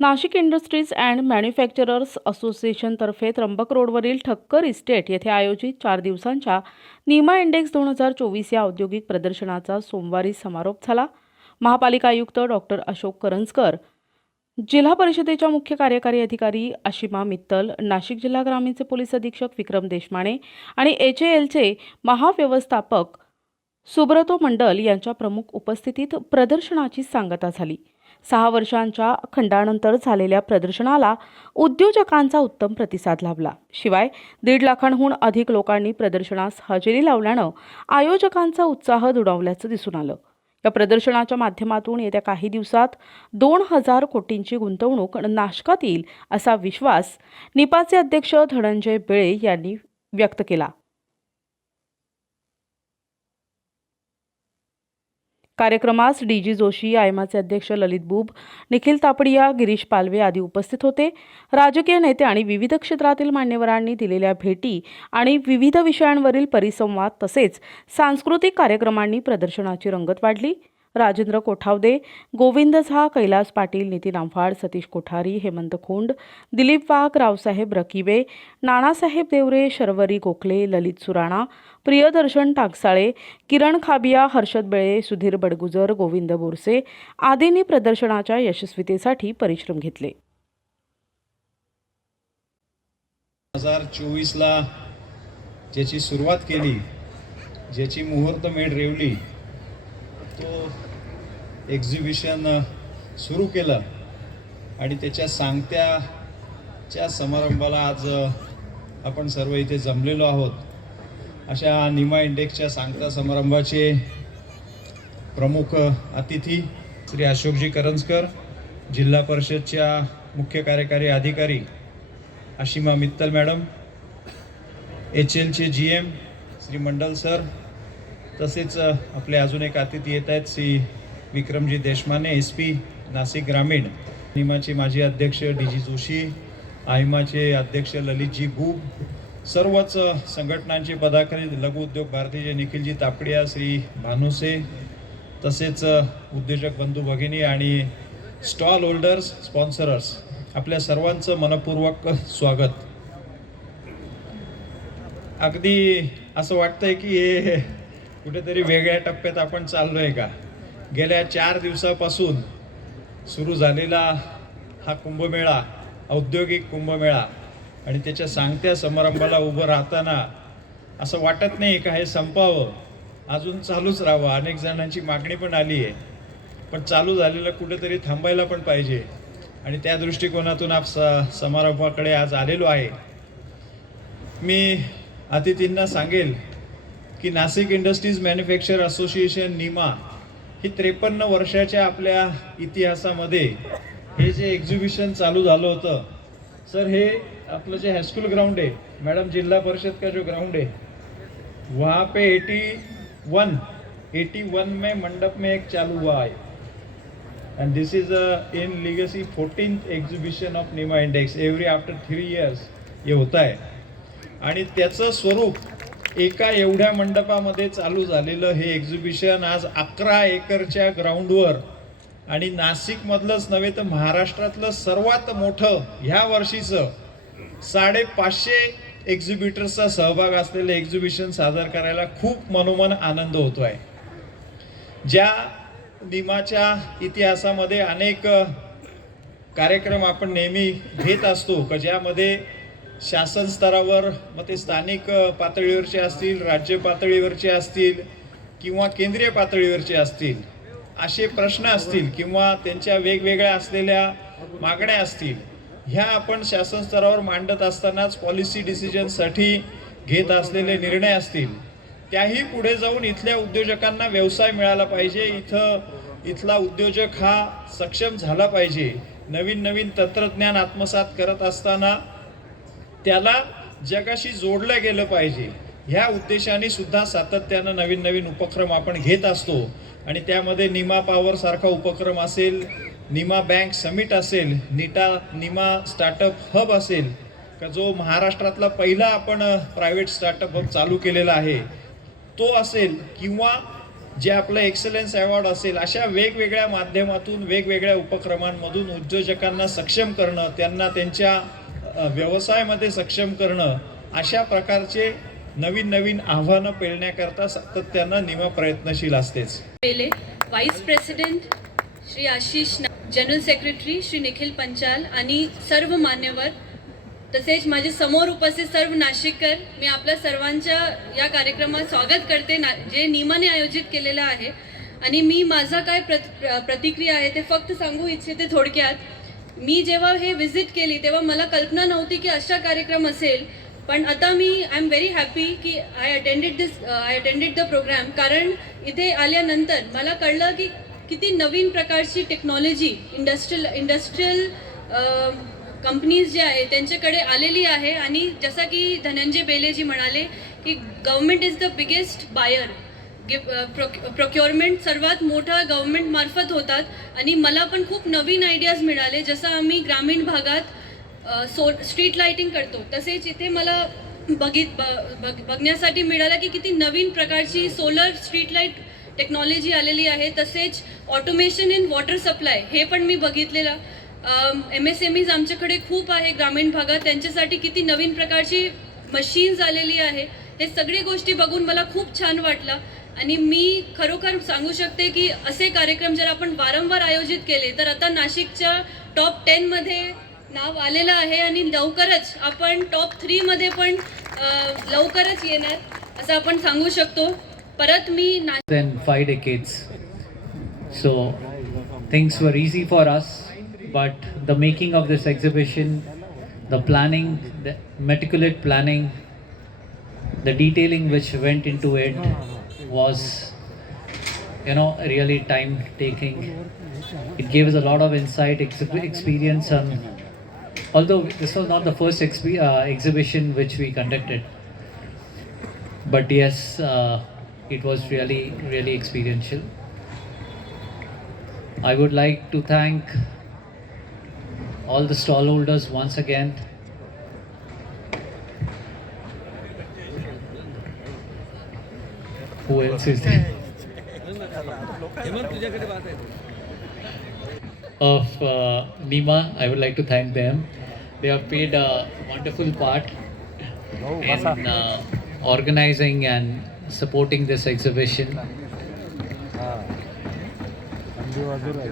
Nashik industries and manufacturers असोसिएशनतर्फे त्र्यंबक रोडवरील Thakkar estate येथे आयोजित चार दिवसांच्या निमा इंडेक्स दोन हजार चोवीस या औद्योगिक प्रदर्शनाचा सोमवारी समारोप झाला. महापालिका आयुक्त डॉक्टर अशोक करंजकर जिल्हा परिषदेच्या मुख्य कार्यकारी अधिकारी आशिमा मित्तल नाशिक जिल्हा ग्रामीणचे पोलीस अधीक्षक विक्रम देशमाने आणि एच ए एलचे महाव्यवस्थापक सुब्रतो मंडल यांच्या प्रमुख उपस्थितीत प्रदर्शनाची सांगता झाली. सहा वर्षांच्या खंडानंतर झालेल्या प्रदर्शनाला उद्योजकांचा उत्तम प्रतिसाद लाभला. शिवाय दीड लाखांहून अधिक लोकांनी प्रदर्शनास हजेरी लावल्यानं आयोजकांचा उत्साह दुणावल्याचं दिसून आलं. या प्रदर्शनाच्या माध्यमातून येत्या काही दिवसात दोन हजार कोटींची गुंतवणूक नाशकात येईल असा विश्वास निपाचे अध्यक्ष धनंजय बेळे यांनी व्यक्त केला. कार्यक्रमास डी जी जोशी आयमाचे अध्यक्ष ललित बुब निखिल तापडिया गिरीश पालवे आदी उपस्थित होते. राजकीय नेते आणि विविध क्षेत्रातील मान्यवरांनी दिलेल्या भेटी आणि विविध विषयांवरील परिसंवाद तसेच सांस्कृतिक कार्यक्रमांनी प्रदर्शनाची रंगत वाढली. राजेंद्र कोठावदे गोविंद झा कैलास पाटील नितीन आव्हाड सतीश कोठारी हेमंत खोंड दिलीप वाघ रावसाहेब रकिबे नानासाहेब देवरे शर्वरी गोखले ललित सुराणा प्रियदर्शन टाकसाळे किरण खाबिया हर्षद बेळे सुधीर बडगुजर गोविंद बोरसे आदींनी प्रदर्शनाच्या यशस्वीतेसाठी परिश्रम घेतले. हजार चोवीसला ज्याची सुरुवात केली ज्याची मुहूर्तमेढ रेवली तो एक्झिबिशन सुरू केलं. आणि त्याच्या सांगत्याच्या समारंभाला आज आपण सर्व इथे जमलेलो आहोत. अशा निमा इंडेक्सच्या सांगता समारंभाचे प्रमुख अतिथी श्री अशोकजी करंजकर जिल्हा परिषदच्या मुख्य कार्यकारी अधिकारी आशिमा मित्तल मॅडम एच एलचे G M Shri Mandal sir तसेच आपले अजून एक अतिथी येत आहेत श्री विक्रमजी देशमाने एस पी नाशिक ग्रामीण. निमाचे माजी अध्यक्ष डी जी जोशी आयमाचे अध्यक्ष ललितजी बूब सर्वच संघटनांचे पदाधिकारी लघु उद्योग भारतीचे निखिलजी तापडिया श्री भानुसे तसेच उद्योजक बंधू भगिनी आणि स्टॉल होल्डर्स स्पॉन्सरर्स आपल्या सर्वांचं मनपूर्वक स्वागत. अगदी असं वाटतंय की हे कुठेतरी वेगळ्या टप्प्यात आपण चाललोय का? गेल्या चार दिवसापासून सुरू झालेला हा कुंभमेळा औद्योगिक कुंभमेळा आणि त्याच्या सांगत्या समारंभाला उभं राहताना असं वाटत नाही का हे संपावं? अजून चालूच राहावं. अनेक जणांची मागणी पण आली आहे. पण चालू झालेलं कुठेतरी थांबायला पण पाहिजे. आणि त्या दृष्टिकोनातून आप स समारंभाकडे आज आलेलो आहे. मी अतिथींना सांगेल की Nashik industries manufacture association Nima ही त्रेपन्न वर्षाच्या आपल्या इतिहासामध्ये हे जे एक्झिबिशन चालू झालं होतं सर हे आपलं जे हायस्कूल ग्राउंड आहे मॅडम जिल्हा परिषद का जो ग्राउंड है वहाँ पे एटी वन एटी वन में मंडप में एक चालू हुआ है। And this is a in legacy 14th exhibition of NIMA index every after three years हे होत आहे आणि त्याचं स्वरूप एका एवढ्या मंडपामध्ये चालू झालेलं हे एक्झिबिशन आज अकरा एकरच्या ग्राउंडवर आणि नाशिकमधलंच नव्हे तर महाराष्ट्रातलं सर्वात मोठं ह्या वर्षीचं साडेपाचशे एक्झिबिटर्सचा सहभाग असलेलं एक्झिबिशन सादर करायला खूप मनोमन आनंद होतो आहे ज्या निमाच्या इतिहासामध्ये अनेक कार्यक्रम आपण नेहमी घेत असतो का ज्यामध्ये शासन स्तरावर मग ते स्थानिक पातळीवरचे असतील राज्य पातळीवरचे असतील किंवा केंद्रीय पातळीवरचे असतील असे प्रश्न असतील किंवा त्यांच्या वेगवेगळ्या असलेल्या मागण्या असतील ह्या आपण शासन स्तरावर मांडत असतानाच पॉलिसी डिसिजनसाठी घेत असलेले निर्णय असतील त्याही पुढे जाऊन इथल्या उद्योजकांना व्यवसाय मिळाला पाहिजे. इथं इथला उद्योजक हा सक्षम झाला पाहिजे. नवीन नवीन तंत्रज्ञान आत्मसात करत असताना त्याला जगाशी जोडलं गेलं पाहिजे. ह्या उद्देशाने सुद्धा सातत्यानं नवीन नवीन उपक्रम आपण घेत असतो. आणि त्यामध्ये निमा पॉवर सारखा उपक्रम असेल निमा बँक समिट असेल निटा निमा स्टार्टअप हब असेल का जो महाराष्ट्रातला पहिला आपण प्रायव्हेट स्टार्टअप हब चालू केलेला आहे तो असेल किंवा जे आपलं एक्सलन्स अवॉर्ड असेल अशा वेगवेगळ्या माध्यमातून वेगवेगळ्या उपक्रमांमधून उद्योजकांना सक्षम करणं त्यांना त्यांच्या व्यवसायामध्ये सक्षम करणं अशा प्रकारचे नवीन नवीन आव्हानं पेलण्याकरता सातत्यानं निमा प्रयत्नशील असतेच. पेले vice president Shri Ashish general secretary Shri Nikhil Panchal आणि सर्व मान्यवर तसेच माझे समोर उपस्थित सर्व नाशिककर मी आपल्या सर्वांच्या या कार्यक्रमात स्वागत करते ना जे निमाने आयोजित केलेलं आहे. आणि मी माझा काय प्रत प्र- प्रतिक्रिया आहे ते फक्त सांगू इच्छिते थोडक्यात. मी जेव्हा हे विजिट केली तेव्हा मला कल्पना नव्हती की अशा कार्यक्रम असेल. पण आता मी आय एम व्हेरी हॅपी की I attended this I attended the programme कारण इथे आल्यानंतर मला कळलं की किती नवीन प्रकारची टेक्नॉलॉजी इंडस्ट्रियल इंडस्ट्रियल कंपनीज जे आहे त्यांच्याकडे आलेली आहे. आणि जसं की धनंजय बेलेजी म्हणाले की government is the biggest buyer procurement uh, uh, सर्वात मोठा गव्हर्नमेंट मार्फत होतात. आणि मला पण खूप नवीन आयडियाज मिळाले. जसं आम्ही ग्रामीण भागात सो स्ट्रीट लाईटिंग करतो. तसेच इथे मला बघित ब- बघ- बघण्यासाठी मिळालं की किती नवीन प्रकारची सोलर स्ट्रीट लाइट टेक्नॉलॉजी आलेली आहे. तसेच ऑटोमेशन इन वॉटर सप्लाय हे पण मी बघितलेलं. एम एस एम ईज आमच्याकडे खूप आहे ग्रामीण भागात. त्यांच्यासाठी किती नवीन प्रकारची मशीन्स आलेली आहे. हे सगळी गोष्टी बघून मला खूप छान वाटलं. आणि मी खरोखर सांगू शकते की असे कार्यक्रम जर आपण वारंवार आयोजित केले तर आता नाशिकच्या टॉप टेनमध्ये नाव आलेलं आहे आणि लवकरच आपण टॉप थ्रीमध्ये पण लवकरच येणार असं आपण सांगू शकतो. परत मी five decades so things were easy for us but the making of this exhibition the planning the meticulous planning the detailing which went into was, you know, really time taking. It gave us a lot of insight, ex- experience on. Although this was not the first uh, exhibition which we conducted, but yes, uh, it was really, really experiential. I would like to thank all the stallholders once again. Who else is? Of uh, Nima, I would like to thank them. They have played a wonderful part in uh, organizing and supporting this exhibition.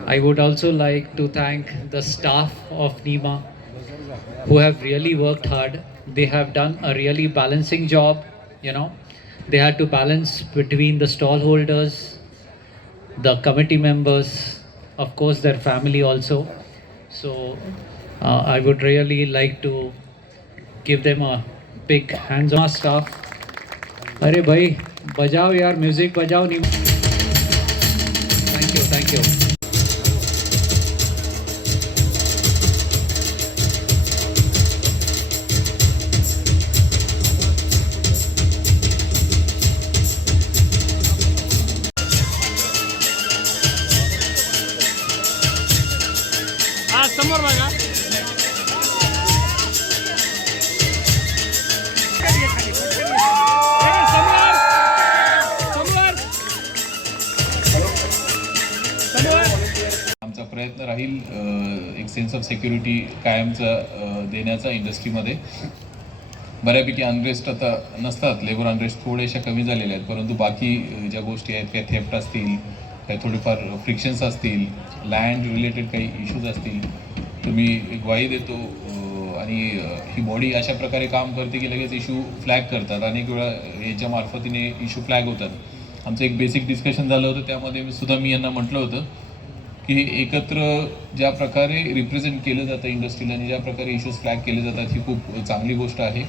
I would also like to thank the staff of NEMA who have really worked hard. They have done a really balancing job, you know. They had to balance between the stallholders, the committee members, of course, their family also. So, uh, I would really like to give them a big hands on staff. अरे भाई बजाओ यार music बजाओ नहीं thank you thank you प्रयत्न राहील एक sense of security कायमचा देण्याचा इंडस्ट्रीमध्ये बऱ्यापैकी अनरेस्ट आता नसतात लेबर अनरेस्ट थोड्याशा कमी झालेल्या आहेत परंतु बाकी ज्या गोष्टी आहेत त्या थेफ्ट असतील काही थोडीफार फ्रिक्शन्स असतील लँड रिलेटेड काही इश्यूज असतील तर मी एक ग्वाही देतो आणि ही बॉडी अशा प्रकारे काम करते की लगेच इश्यू फ्लॅग करतात. अनेक वेळा याच्या मार्फतीने इश्यू फ्लॅग होतात. आमचं एक बेसिक डिस्कशन झालं होतं त्यामध्ये मी सुद्धा मी यांना म्हटलं होतं की एकत्र ज्या प्रकारे रिप्रेझेंट केलं जातं इंडस्ट्रीला आणि ज्या प्रकारे इश्यूज फ्लॅग केले जातात ही खूप चांगली गोष्ट आहे.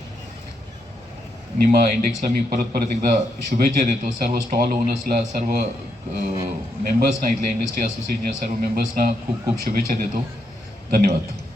निमा इंडेक्सला मी परत परत एकदा शुभेच्छा देतो. सर्व स्टॉल ओनर्सला सर्व मेंबर्सना इथल्या इंडस्ट्री असोसिएशनच्या सर्व मेंबर्सना खूप खूप शुभेच्छा देतो. धन्यवाद.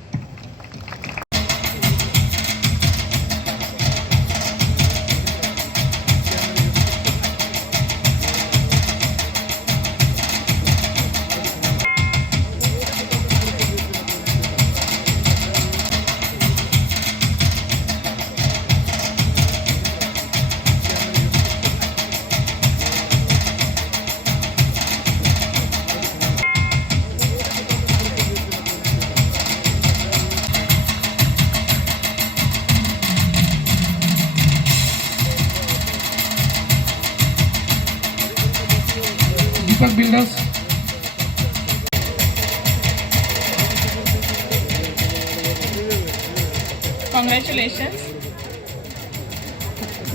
कॉंग्रॅच्युलेशन्स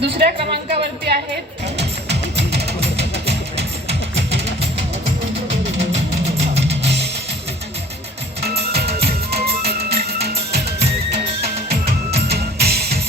दुसऱ्या क्रमांकावरती आहेत